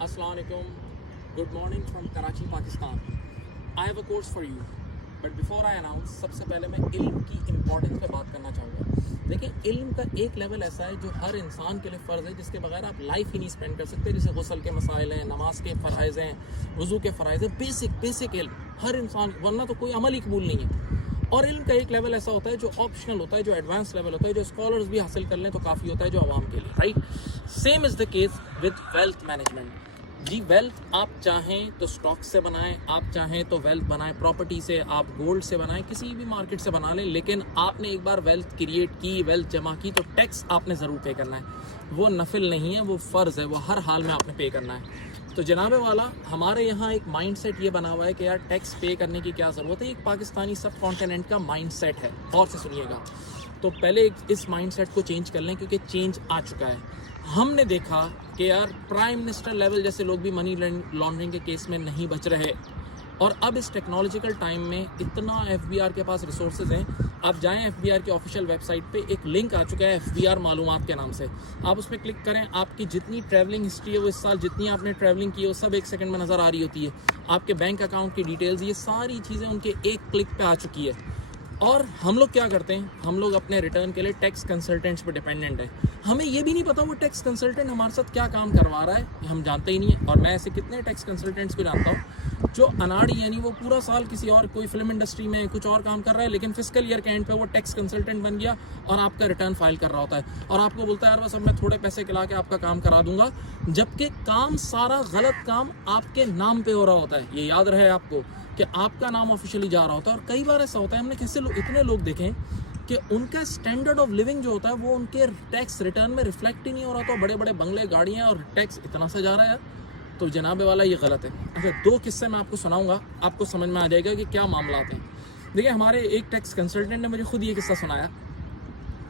Assalamu alaikum. Good morning from Karachi, Pakistan. I have a course for you. But before I announce, सबसे पहले मैं इल्म की importance पे बात करना चाहूँगा। देखिए, इल्म का एक लेवल ऐसा है जो हर इंसान के लिए फ़र्ज़ है, जिसके बगैर आप लाइफ ही नहीं स्पेंड कर सकते। जैसे गुस्ल के मसाइल हैं, नमाज के फ़राइज़ हैं, वज़ू के फ़राइज़ हैं, बेसिक इल्म हर इंसान, वरना तो कोई अमल ही कबूल नहीं है। और इल्म का एक लेवल ऐसा होता है जो ऑप्शनल होता है, जो एडवांस लेवल होता है, जो स्कॉलर्स भी हासिल कर लें तो काफ़ी होता है, जो आवाम के लिए, right. Same is the case with wealth management. जी, वेल्थ आप चाहें तो स्टॉक से बनाएं, आप चाहें तो वेल्थ बनाएं प्रॉपर्टी से, आप गोल्ड से बनाएं, किसी भी मार्केट से बना लें, लेकिन आपने एक बार वेल्थ क्रिएट की, वेल्थ जमा की, तो टैक्स आपने ज़रूर पे करना है। वो नफिल नहीं है, वो फ़र्ज़ है, वो हर हाल में आपने पे करना है। तो जनाबे वाला, हमारे यहाँ एक माइंडसेट ये बना हुआ है कि यार टैक्स पे करने की क्या ज़रूरत है। एक पाकिस्तानी सब कॉन्टिनेंट का माइंडसेट है, और से सुनिएगा। तो पहले इस माइंडसेट को चेंज कर लें, क्योंकि चेंज आ चुका है। हमने देखा कि यार प्राइम मिनिस्टर लेवल जैसे लोग भी मनी लॉन्ड्रिंग के केस में नहीं बच रहे, और अब इस टेक्नोलॉजिकल टाइम में इतना एफबीआर के पास रिसोर्सेज हैं। आप जाएं एफबीआर की ऑफिशियल वेबसाइट पे, एक लिंक आ चुका है एफबीआर मालूमात के नाम से, आप उस पर क्लिक करें। आपकी जितनी ट्रैवलिंग हिस्ट्री है वो इस साल जितनी आपने ट्रैवलिंग की है वो सब 1 सेकंड में नज़र आ रही होती है। आपके बैंक अकाउंट की डिटेल्स, ये सारी चीज़ें उनके एक क्लिक पे आ चुकी है। और हम लोग क्या करते हैं, हम लोग अपने रिटर्न के लिए टैक्स कंसल्टेंट्स पे डिपेंडेंट हैं। हमें ये भी नहीं पता वो टैक्स कंसल्टेंट हमारे साथ क्या काम करवा रहा है, हम जानते ही नहीं है। और मैं ऐसे कितने टैक्स कंसल्टेंट्स को जानता हूँ जो अनाड़ी, यानी वो पूरा साल किसी और कोई फिल्म इंडस्ट्री में कुछ और काम कर रहा है, लेकिन फिस्कल ईयर के एंड पे वो टैक्स कंसल्टेंट बन गया और आपका रिटर्न फाइल कर रहा होता है, और आपको बोलता है यार बस अब मैं थोड़े पैसे खिला के आपका काम करा दूंगा, जबकि काम सारा गलत काम आपके नाम पे हो रहा होता है। ये याद रहे आपको कि आपका नाम ऑफिशियली जा रहा होता है। और कई बार ऐसा होता है, हमने कैसे इतने लोग देखें कि उनका स्टैंडर्ड ऑफ लिविंग जो होता है वो उनके टैक्स रिटर्न में रिफ्लेक्ट ही नहीं हो रहा। तो बड़े बड़े बंगले, गाड़ियाँ, और टैक्स इतना सा जा रहा है यार, तो जनाबे वाला ये गलत है। अच्छा, 2 किस्से मैं आपको सुनाऊंगा, आपको समझ में आ जाएगा कि क्या मामला हैं। देखिए, हमारे एक टैक्स कंसल्टेंट ने मुझे खुद ये किस्सा सुनाया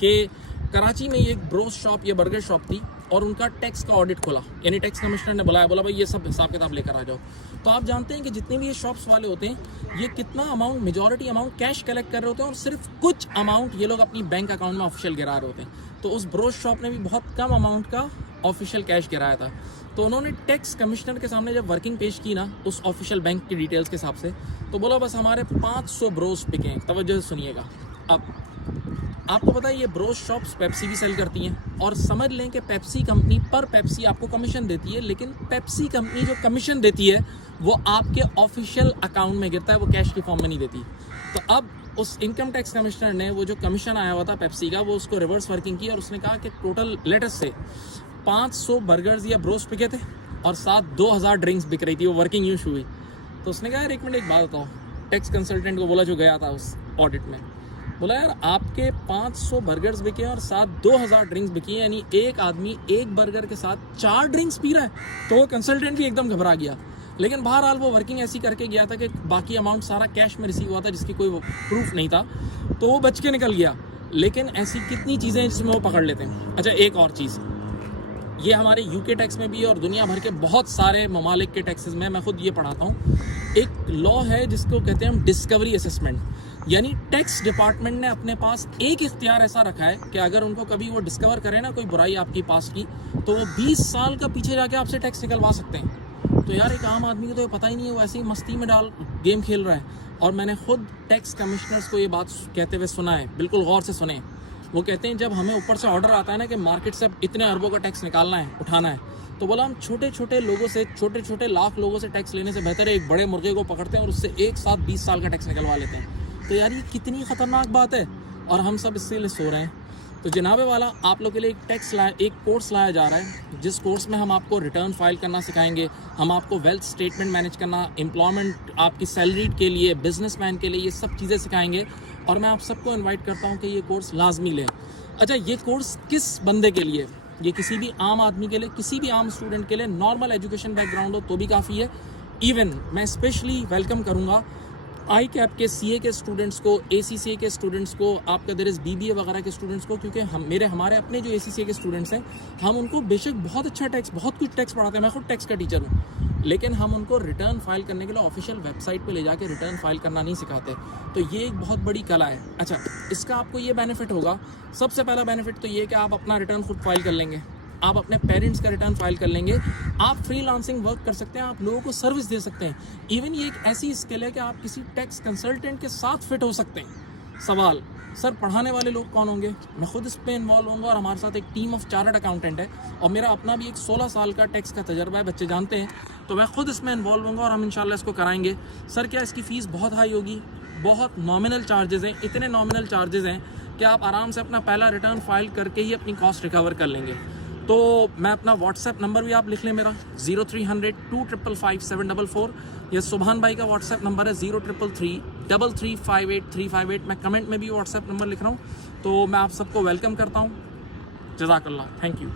कि कराची में एक ब्रोस शॉप या बर्गर शॉप थी, और उनका टैक्स का ऑडिट खोला, यानी टैक्स कमिश्नर ने बुलाया, बोला भाई ये सब हिसाब किताब लेकर आ जाओ। तो आप जानते हैं कि जितने भी ये शॉप्स वाले होते हैं, ये कितना amount, majority amount cash collect कर रहे होते हैं, और सिर्फ कुछ अमाउंट ये लोग अपनी बैंक अकाउंट में ऑफिशियल गिरा रहे होते हैं। तो उस ब्रोस शॉप ने भी बहुत कम अमाउंट का ऑफिशियल कैश गिराया था। तो उन्होंने टैक्स कमिश्नर के सामने जब वर्किंग पेश की ना, उस ऑफिशियल बैंक की डिटेल्स के हिसाब से, तो बोला बस हमारे 500 ब्रोस बिके। तवज्जो से सुनिएगा। अब आपको पता है ये ब्रोस शॉप्स पेप्सी भी सेल करती हैं, और समझ लें कि पेप्सी कंपनी पर पेप्सी आपको कमीशन देती है, लेकिन पेप्सी कंपनी जो कमीशन देती है वो आपके ऑफिशियल अकाउंट में गिरता है, वो कैश की फॉर्म में नहीं देती। तो अब उस इनकम टैक्स कमिश्नर ने वो जो कमीशन आया हुआ था पेप्सी का, वो उसको रिवर्स वर्किंग की, और उसने कहा कि टोटल लेटेस्ट से 500 बर्गर्स या ब्रोस बिके थे, और साथ 2000 ड्रिंक्स बिक रही थी। वो वर्किंग यूज हुई। तो उसने कहा यार एक मिनट, एक बात बताओ। टैक्स कंसल्टेंट को बोला, जो गया था उस ऑडिट में, बोला यार आपके 500 बर्गर्स बिके और साथ 2000 ड्रिंक्स बिकी हैं, यानी एक आदमी एक बर्गर के साथ 4 ड्रिंक्स पी रहा है। तो वो कंसल्टेंट भी एकदम घबरा गया। लेकिन बहरहाल वो वर्किंग ऐसी करके गया था कि बाकी अमाउंट सारा कैश में रिसीव हुआ था, जिसकी कोई प्रूफ नहीं था, तो वो बच के निकल गया। लेकिन ऐसी कितनी चीज़ें हैं जिसमें वो पकड़ लेते हैं। अच्छा, एक और चीज़, ये हमारे यूके टैक्स में भी और दुनिया भर के बहुत सारे ममालिक के टैक्सेस में, मैं खुद ये पढ़ाता हूँ, एक लॉ है जिसको कहते हैं हम डिस्कवरी असेसमेंट। यानी टैक्स डिपार्टमेंट ने अपने पास एक इख्तियार ऐसा रखा है कि अगर उनको कभी वो डिस्कवर करें ना कोई बुराई आपकी पास की, तो वो 20 साल का पीछे जाके आपसे टैक्स निकलवा सकते हैं। तो यार एक आम आदमी को तो ये पता ही नहीं है, वो ऐसी मस्ती में डाल गेम खेल रहा है। और मैंने खुद टैक्स कमिश्नर्स को ये बात कहते हुए सुना है, बिल्कुल गौर से सुने। वो कहते हैं जब हमें ऊपर से ऑर्डर आता है ना कि मार्केट से इतने अरबों का टैक्स निकालना है, उठाना है, तो बोला हम छोटे छोटे लोगों से, छोटे छोटे लाख लोगों से टैक्स लेने से बेहतर है एक बड़े मुर्गे को पकड़ते हैं और उससे एक साथ 20 साल का टैक्स निकलवा लेते हैं। तो यार ये कितनी ख़तरनाक बात है, और हम सब इसीलिए सो रहे हैं। तो जनाबे वाला, आप लोग के लिए एक कोर्स लाया जा रहा है, जिस कोर्स में हम आपको रिटर्न फाइल करना सिखाएंगे, हम आपको वेल्थ स्टेटमेंट मैनेज करना, एम्प्लॉयमेंट आपकी सैलरी के लिए, बिजनेसमैन के लिए, ये सब चीज़ें सिखाएंगे। और मैं आप सबको इन्वाइट करता हूँ कि ये कोर्स लाजमी लें। अच्छा, ये कोर्स किस बंदे के लिए? ये किसी भी आम आदमी के लिए, किसी भी आम स्टूडेंट के लिए, नॉर्मल एजुकेशन बैकग्राउंड हो तो भी काफ़ी है। इवन मैं स्पेशली वेलकम करूँगा आई कैप के सीए के स्टूडेंट्स को, एसीसीए के स्टूडेंट्स को, आपका दरअसल बीबीए वगैरह के स्टूडेंट्स को, क्योंकि हमारे अपने जो एसीसीए के स्टूडेंट्स हैं, हम उनको बेशक बहुत अच्छा टैक्स, बहुत कुछ टैक्स पढ़ाते हैं, मैं खुद टैक्स का टीचर हूँ, लेकिन हम उनको रिटर्न फाइल करने के लिए ऑफिशियल वेबसाइट पे ले जाके रिटर्न फाइल करना नहीं सिखाते। तो ये एक बहुत बड़ी कला है। अच्छा, इसका आपको ये बेनिफिट होगा, सबसे पहला बेनिफिट तो ये कि आप अपना रिटर्न खुद फाइल कर लेंगे। आप अपने पेरेंट्स का रिटर्न फाइल कर लेंगे, आप फ्रीलांसिंग वर्क कर सकते हैं, आप लोगों को सर्विस दे सकते हैं। इवन ये एक ऐसी स्किल है कि आप किसी टैक्स कंसल्टेंट के साथ फिट हो सकते हैं। सवाल, सर पढ़ाने वाले लोग कौन होंगे? मैं खुद इस पे इन्वॉल्व होऊंगा और हमारे साथ एक टीम ऑफ चार्टर्ड अकाउंटेंट है और मेरा अपना भी एक 16 साल का टैक्स का तजर्बा है, बच्चे जानते हैं, तो मैं खुद इसमें इन्वॉल्व होऊंगा और हम इंशाल्लाह इसको कराएंगे। सर क्या इसकी फ़ीस बहुत हाई होगी? बहुत नॉमिनल चार्जेस हैं, इतने नॉमिनल चार्जेस हैं कि आप आराम से अपना पहला रिटर्न फाइल करके ही अपनी कॉस्ट रिकवर कर लेंगे। तो मैं अपना व्हाट्सएप नंबर भी आप लिख लें, मेरा 0300 255 744, या सुभान भाई का व्हाट्सएप नंबर है 0333 3358 358। मैं कमेंट में भी व्हाट्सएप नंबर लिख रहा हूँ। तो मैं आप सबको वेलकम करता हूँ। जज़ाकल्लाह, थैंक यू।